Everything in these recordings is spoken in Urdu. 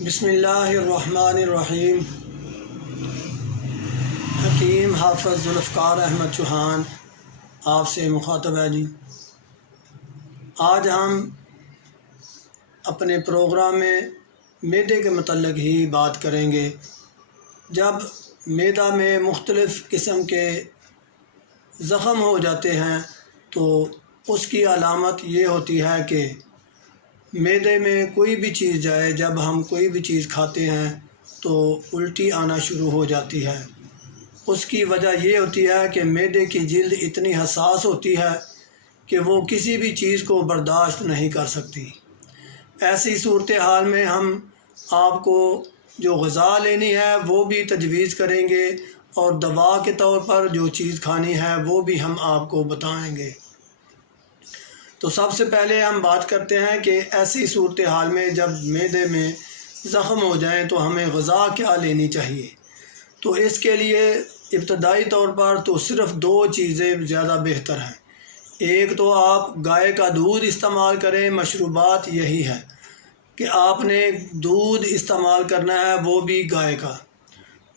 بسم اللہ الرحمن الرحیم۔ حکیم حافظ ذوالفقار احمد چوہان آپ سے مخاطب ہے جی۔ آج ہم اپنے پروگرام میں معدے کے متعلق ہی بات کریں گے۔ جب معدہ میں مختلف قسم کے زخم ہو جاتے ہیں تو اس کی علامت یہ ہوتی ہے کہ معدے میں کوئی بھی چیز جائے، جب ہم کوئی بھی چیز کھاتے ہیں تو الٹی آنا شروع ہو جاتی ہے۔ اس کی وجہ یہ ہوتی ہے کہ معدے کی جلد اتنی حساس ہوتی ہے کہ وہ کسی بھی چیز کو برداشت نہیں کر سکتی۔ ایسی صورتحال میں ہم آپ کو جو غذا لینی ہے وہ بھی تجویز کریں گے اور دوا کے طور پر جو چیز کھانی ہے وہ بھی ہم آپ کو بتائیں گے۔ تو سب سے پہلے ہم بات کرتے ہیں کہ ایسی صورتحال میں جب معدے میں زخم ہو جائیں تو ہمیں غذا کیا لینی چاہیے۔ تو اس کے لیے ابتدائی طور پر تو صرف دو چیزیں زیادہ بہتر ہیں۔ ایک تو آپ گائے کا دودھ استعمال کریں، مشروبات یہی ہے کہ آپ نے دودھ استعمال کرنا ہے، وہ بھی گائے کا۔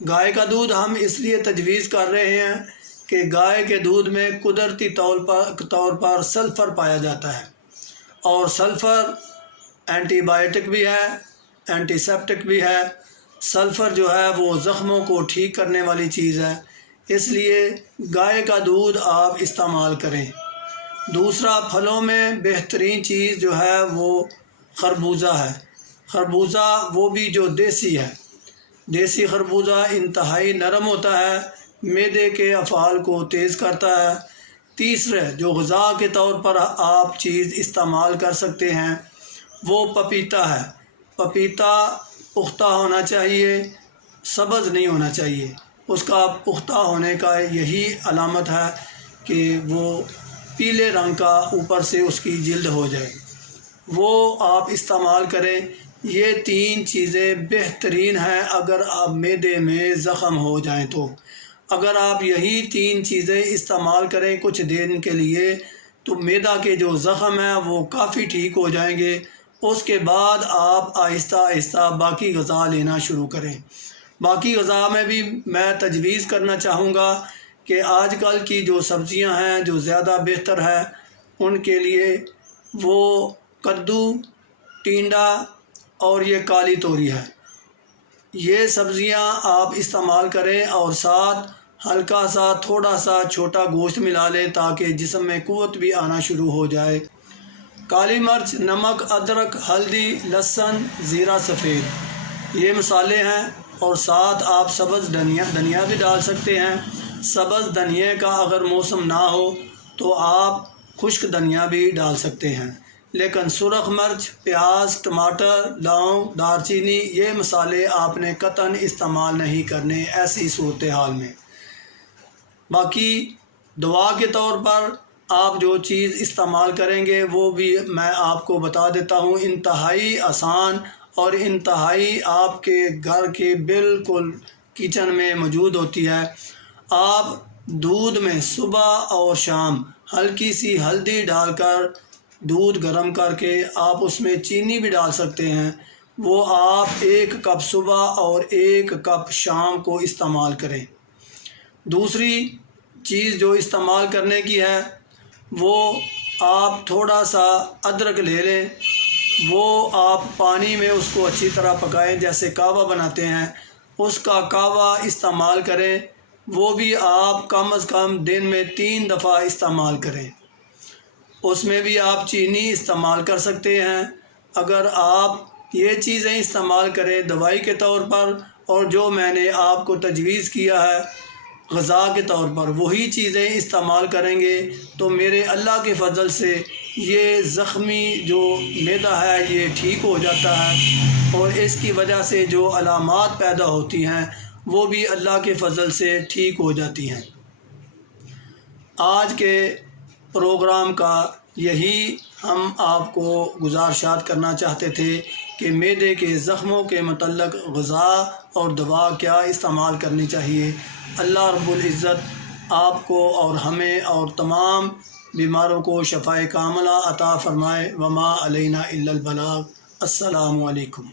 گائے کا دودھ ہم اس لیے تجویز کر رہے ہیں کہ گائے کے دودھ میں قدرتی طور پر سلفر پایا جاتا ہے، اور سلفر اینٹی بائیوٹک بھی ہے، اینٹی سیپٹک بھی ہے۔ سلفر جو ہے وہ زخموں کو ٹھیک کرنے والی چیز ہے، اس لیے گائے کا دودھ آپ استعمال کریں۔ دوسرا، پھلوں میں بہترین چیز جو ہے وہ خربوزہ ہے۔ خربوزہ وہ بھی جو دیسی ہے۔ دیسی خربوزہ انتہائی نرم ہوتا ہے، معدے کے افعال کو تیز کرتا ہے۔ تیسرے جو غذا کے طور پر آپ چیز استعمال کر سکتے ہیں وہ پپیتا ہے۔ پپیتا پختہ ہونا چاہیے، سبز نہیں ہونا چاہیے۔ اس کا پختہ ہونے کا یہی علامت ہے کہ وہ پیلے رنگ کا اوپر سے اس کی جلد ہو جائے، وہ آپ استعمال کریں۔ یہ تین چیزیں بہترین ہیں اگر آپ معدے میں زخم ہو جائیں تو۔ اگر آپ یہی تین چیزیں استعمال کریں کچھ دن کے لیے تو معدہ کے جو زخم ہیں وہ کافی ٹھیک ہو جائیں گے۔ اس کے بعد آپ آہستہ آہستہ باقی غذا لینا شروع کریں۔ باقی غذا میں بھی میں تجویز کرنا چاہوں گا کہ آج کل کی جو سبزیاں ہیں جو زیادہ بہتر ہے ان کے لیے وہ کدو، ٹینڈا اور یہ کالی توری ہے۔ یہ سبزیاں آپ استعمال کریں اور ساتھ ہلکا سا تھوڑا سا چھوٹا گوشت ملا لیں تاکہ جسم میں قوت بھی آنا شروع ہو جائے۔ کالی مرچ، نمک، ادرک، ہلدی، لہسن، زیرہ سفید یہ مسالے ہیں، اور ساتھ آپ سبز دھنیا بھی ڈال سکتے ہیں۔ سبز دھنیا کا اگر موسم نہ ہو تو آپ خشک دھنیا بھی ڈال سکتے ہیں، لیکن سرخ مرچ، پیاز، ٹماٹر، لونگ، دار چینی یہ مسالے آپ نے قطعاً استعمال نہیں کرنے ایسی صورتحال میں۔ باقی دوا کے طور پر آپ جو چیز استعمال کریں گے وہ بھی میں آپ کو بتا دیتا ہوں، انتہائی آسان اور انتہائی آپ کے گھر کے بالکل کچن میں موجود ہوتی ہے۔ آپ دودھ میں صبح اور شام ہلکی سی ہلدی ڈال کر دودھ گرم کر کے آپ اس میں چینی بھی ڈال سکتے ہیں، وہ آپ 1 کپ صبح اور 1 کپ شام کو استعمال کریں۔ دوسری چیز جو استعمال کرنے کی ہے وہ آپ تھوڑا سا ادرک لے لیں، وہ آپ پانی میں اس کو اچھی طرح پکائیں جیسے کہوہ بناتے ہیں، اس کا کہوہ استعمال کریں۔ وہ بھی آپ کم از کم دن میں 3 دفعہ استعمال کریں۔ اس میں بھی آپ چینی استعمال کر سکتے ہیں۔ اگر آپ یہ چیزیں استعمال کریں دوائی کے طور پر اور جو میں نے آپ کو تجویز کیا ہے غذا کے طور پر وہی چیزیں استعمال کریں گے تو میرے اللہ کے فضل سے یہ زخمی جو معدہ ہے یہ ٹھیک ہو جاتا ہے، اور اس کی وجہ سے جو علامات پیدا ہوتی ہیں وہ بھی اللہ کے فضل سے ٹھیک ہو جاتی ہیں۔ آج کے پروگرام کا یہی ہم آپ کو گزارشات کرنا چاہتے تھے کہ معدے کے زخموں کے متعلق غذا اور دوا کیا استعمال کرنی چاہیے۔ اللہ رب العزت آپ کو اور ہمیں اور تمام بیماروں کو شفائے کاملہ عطا فرمائے۔ وما علینا الا البلاغ۔ السلام علیکم۔